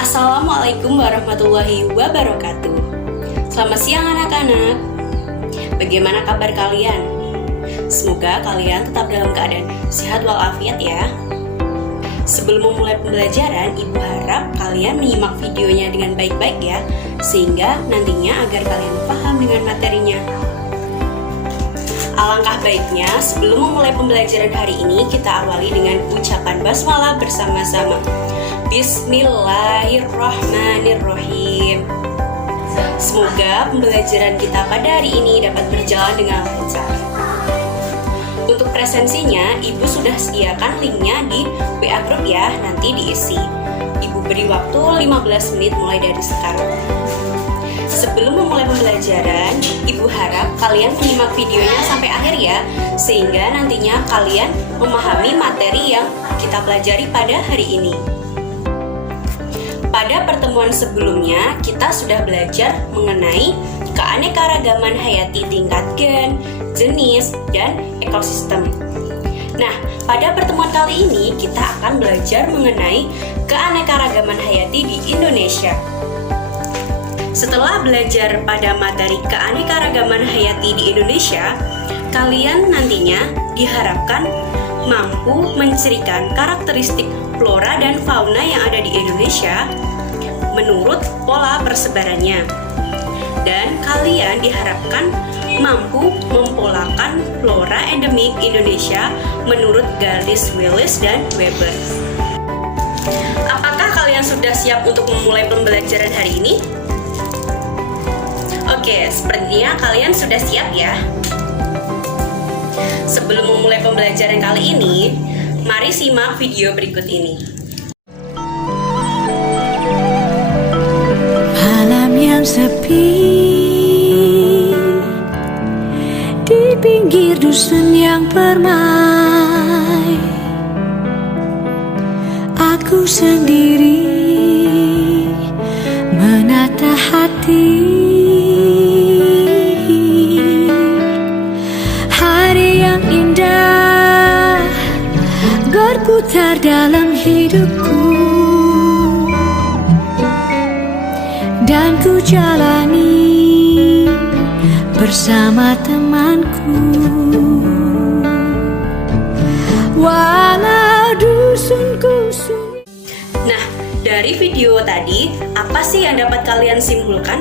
Assalamualaikum warahmatullahi wabarakatuh. Selamat siang anak-anak. Bagaimana kabar kalian? Semoga kalian tetap dalam keadaan sehat walafiat ya. Sebelum memulai pembelajaran, Ibu harap kalian menyimak videonya dengan baik-baik ya, sehingga nantinya agar kalian paham dengan materinya. Alangkah baiknya sebelum memulai pembelajaran hari ini, kita awali dengan ucapan basmalah bersama-sama. Bismillahirrahmanirrahim. Semoga pembelajaran kita pada hari ini dapat berjalan dengan lancar. Untuk presensinya, Ibu sudah sediakan linknya di WA Group ya, nanti diisi. Ibu beri waktu 15 menit mulai dari sekarang. Sebelum memulai pembelajaran, Ibu harap kalian menyimak videonya sampai akhir ya, sehingga nantinya kalian memahami materi yang kita pelajari pada hari ini. Pada pertemuan sebelumnya, kita sudah belajar mengenai keanekaragaman hayati tingkat gen, jenis, dan ekosistem. Nah, pada pertemuan kali ini kita akan belajar mengenai keanekaragaman hayati di Indonesia. Setelah belajar pada materi keanekaragaman hayati di Indonesia, kalian nantinya diharapkan mampu mencirikan karakteristik flora dan fauna yang ada di Indonesia menurut pola persebarannya. Dan kalian diharapkan mampu mempolakan flora endemik Indonesia menurut Gardis, Willis, dan Weber. Apakah kalian sudah siap untuk memulai pembelajaran hari ini? Oke, sepertinya kalian sudah siap ya. Sebelum memulai pembelajaran kali ini, mari simak video berikut ini. Malam yang sepi di pinggir dusun yang permai, aku sendiri menata hati. Hari yang indah berputar dalam hidupku, dan ku jalani bersama temanku. Walau dusunku sunyi. Nah, dari video tadi, apa sih yang dapat kalian simpulkan?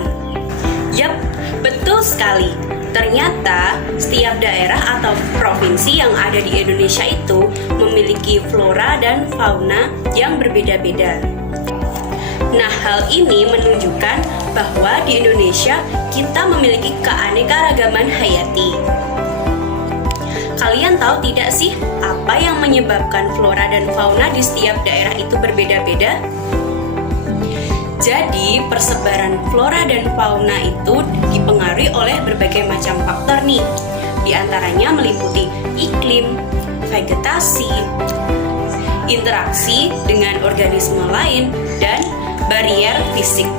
Yap, betul sekali. Ternyata setiap daerah atau provinsi yang ada di Indonesia itu memiliki flora dan fauna yang berbeda-beda. Nah, hal ini menunjukkan bahwa di Indonesia kita memiliki keanekaragaman hayati. Kalian tahu tidak sih apa yang menyebabkan flora dan fauna di setiap daerah itu berbeda-beda? Jadi, persebaran flora dan fauna itu dipengaruhi oleh berbagai macam faktor nih. Di antaranya meliputi iklim, vegetasi, interaksi dengan organisme lain, dan barier fisik.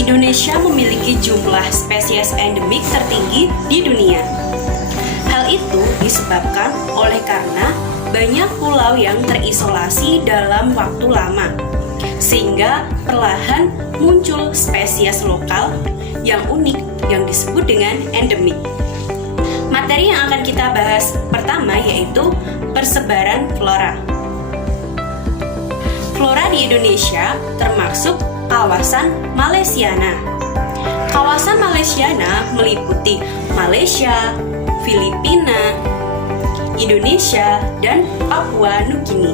Indonesia memiliki jumlah spesies endemik tertinggi di dunia. Hal itu disebabkan oleh karena banyak pulau yang terisolasi dalam waktu lama, sehingga perlahan muncul spesies lokal yang unik yang disebut dengan endemik. Materi yang akan kita bahas pertama yaitu persebaran flora. Flora di Indonesia termasuk kawasan Malaysiana. Kawasan Malaysiana meliputi Malaysia, Filipina, Indonesia, dan Papua Nugini.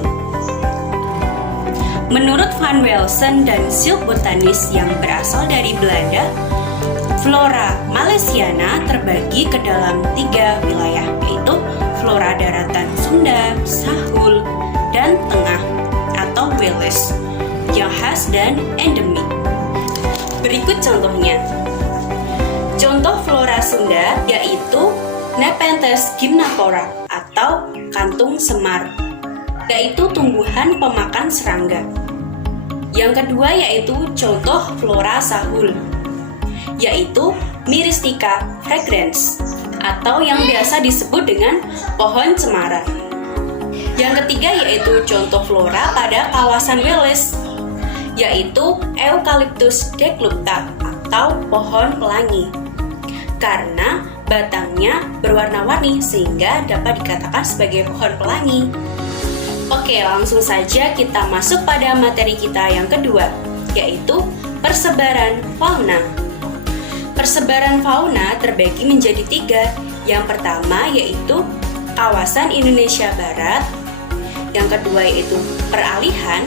Menurut Van Welsen dan Silk Botanis yang berasal dari Belanda, flora Malaysiana terbagi ke dalam 3 wilayah, yaitu flora daratan Sunda, Sahul, dan Tengah atau Willis, yang khas dan endemik. Berikut contohnya. Contoh flora Sunda yaitu Nepenthes gymnopora atau kantung semar, yaitu tumbuhan pemakan serangga. Yang kedua yaitu contoh flora Sahul, yaitu Myristica fragrans atau yang biasa disebut dengan pohon cemara. Yang ketiga yaitu contoh flora pada kawasan Wales, yaitu Eucalyptus declucta atau pohon pelangi. Karena batangnya berwarna-warni sehingga dapat dikatakan sebagai pohon pelangi. Oke, langsung saja kita masuk pada materi kita yang kedua, yaitu persebaran fauna. Persebaran fauna terbagi menjadi 3. Yang pertama yaitu kawasan Indonesia Barat, yang kedua yaitu peralihan,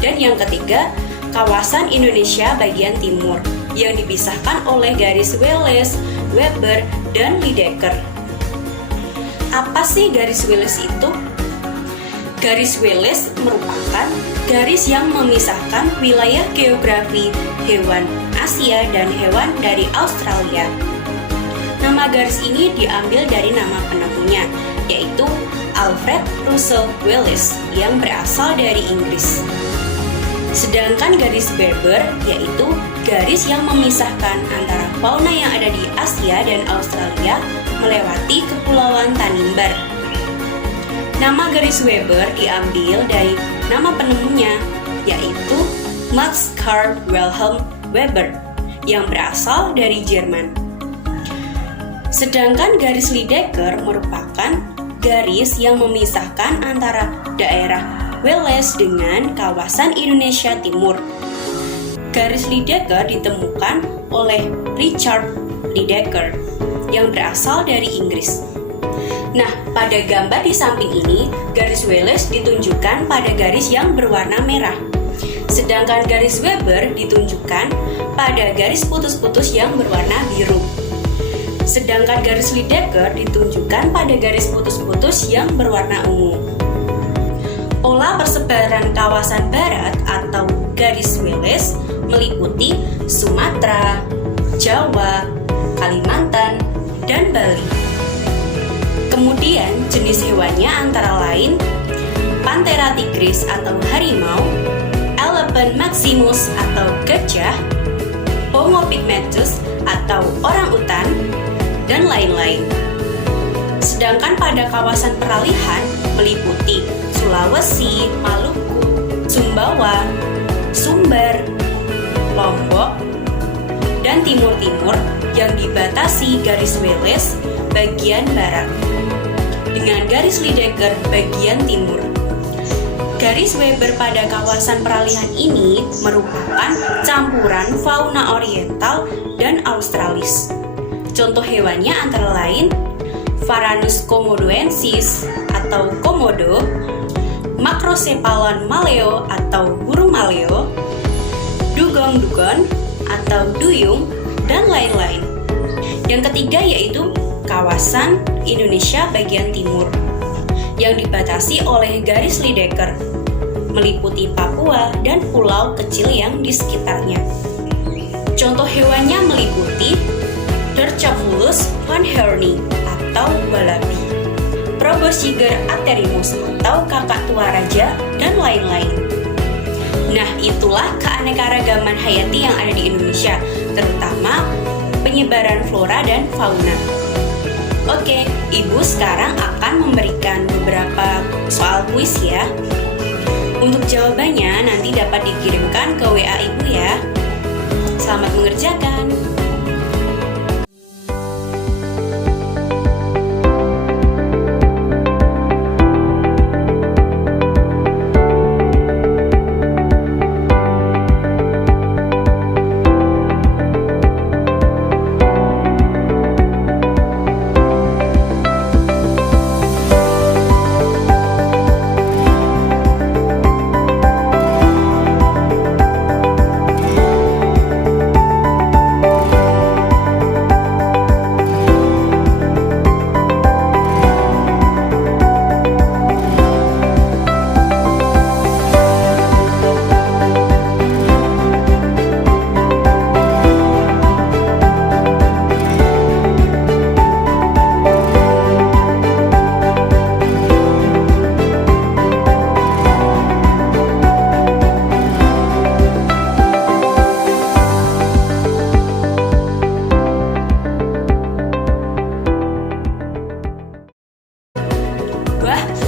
dan yang ketiga kawasan Indonesia bagian timur yang dipisahkan oleh garis Wallace, Weber, dan Lydekker. Apa sih garis Wallace itu? Garis Wallace merupakan garis yang memisahkan wilayah geografi hewan Asia dan hewan dari Australia. Nama garis ini diambil dari nama penemunya, yaitu Alfred Russel Wallace yang berasal dari Inggris. Sedangkan garis Weber yaitu garis yang memisahkan antara fauna yang ada di Asia dan Australia melewati Kepulauan Tanimbar. Nama garis Weber diambil dari nama penemunya, yaitu Max Carl Wilhelm Weber yang berasal dari Jerman. Sedangkan garis Lydekker merupakan garis yang memisahkan antara daerah Wallace dengan kawasan Indonesia Timur. Garis Lydekker ditemukan oleh Richard Lydekker yang berasal dari Inggris. Nah, pada gambar di samping ini, garis Wallace ditunjukkan pada garis yang berwarna merah. Sedangkan garis Weber ditunjukkan pada garis putus-putus yang berwarna biru. Sedangkan garis Lydekker ditunjukkan pada garis putus-putus yang berwarna ungu. Pola persebaran kawasan barat atau garis Wallace meliputi Sumatera, Jawa, Kalimantan, dan Bali. Kemudian jenis hewannya antara lain Panthera tigris atau harimau, Elephant maximus atau gajah, Homo pygmaeus atau orangutan, dan lain-lain. Sedangkan pada kawasan peralihan meliputi Sulawesi, Maluku, Sumbawa, Sumber, Lombok, dan Timur-Timur yang dibatasi garis Wallace bagian barat dengan garis Lydekker bagian timur. Garis Weber pada kawasan peralihan ini merupakan campuran fauna oriental dan australis. Contoh hewannya antara lain Varanus komodoensis atau komodo, Macrocephalon maleo atau burung maleo, dugong dugon atau duyung, dan lain-lain. Yang ketiga yaitu kawasan Indonesia bagian timur yang dibatasi oleh garis Lydekker, meliputi Papua dan pulau kecil yang di sekitarnya. Contoh hewannya meliputi Dorcopulus vanhernii atau walabi, Probosciger aterimus atau kakak tua raja, dan lain-lain. Nah, itulah keanekaragaman hayati yang ada di Indonesia, terutama penyebaran flora dan fauna. Oke, Ibu sekarang akan memberikan beberapa soal kuis ya. Untuk jawabannya nanti dapat dikirimkan ke WA Ibu ya. Selamat mengerjakan.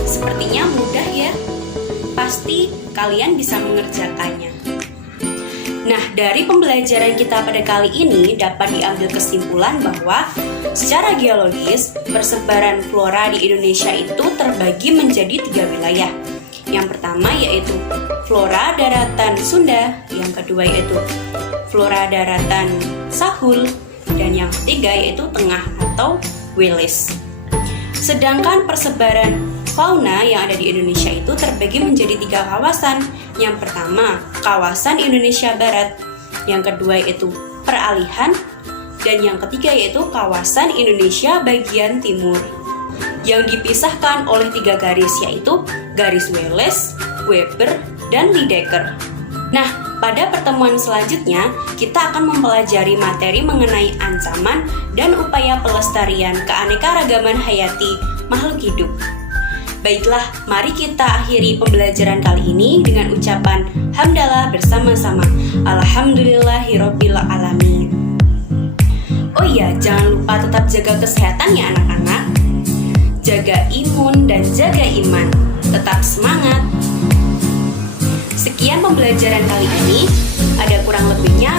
Sepertinya mudah ya. Pasti kalian bisa mengerjakannya. Nah, dari pembelajaran kita pada kali ini dapat diambil kesimpulan bahwa secara geologis, persebaran flora di Indonesia itu terbagi menjadi 3 wilayah. Yang pertama yaitu flora daratan Sunda, yang kedua yaitu flora daratan Sahul, dan yang ketiga yaitu tengah atau Wilis. Sedangkan persebaran fauna yang ada di Indonesia itu terbagi menjadi 3 kawasan. Yang pertama, kawasan Indonesia Barat, yang kedua yaitu peralihan, dan yang ketiga yaitu kawasan Indonesia bagian timur, yang dipisahkan oleh 3 garis, yaitu garis Wallace, Weber, dan Lydekker. Nah, pada pertemuan selanjutnya, kita akan mempelajari materi mengenai ancaman dan upaya pelestarian keanekaragaman hayati makhluk hidup. Baiklah, mari kita akhiri pembelajaran kali ini dengan ucapan hamdalah bersama-sama. Alhamdulillahirabbil alamin. Oh iya, jangan lupa tetap jaga kesehatan ya anak-anak. Jaga imun dan jaga iman. Tetap semangat. Sekian pembelajaran kali ini. Ada kurang lebihnya,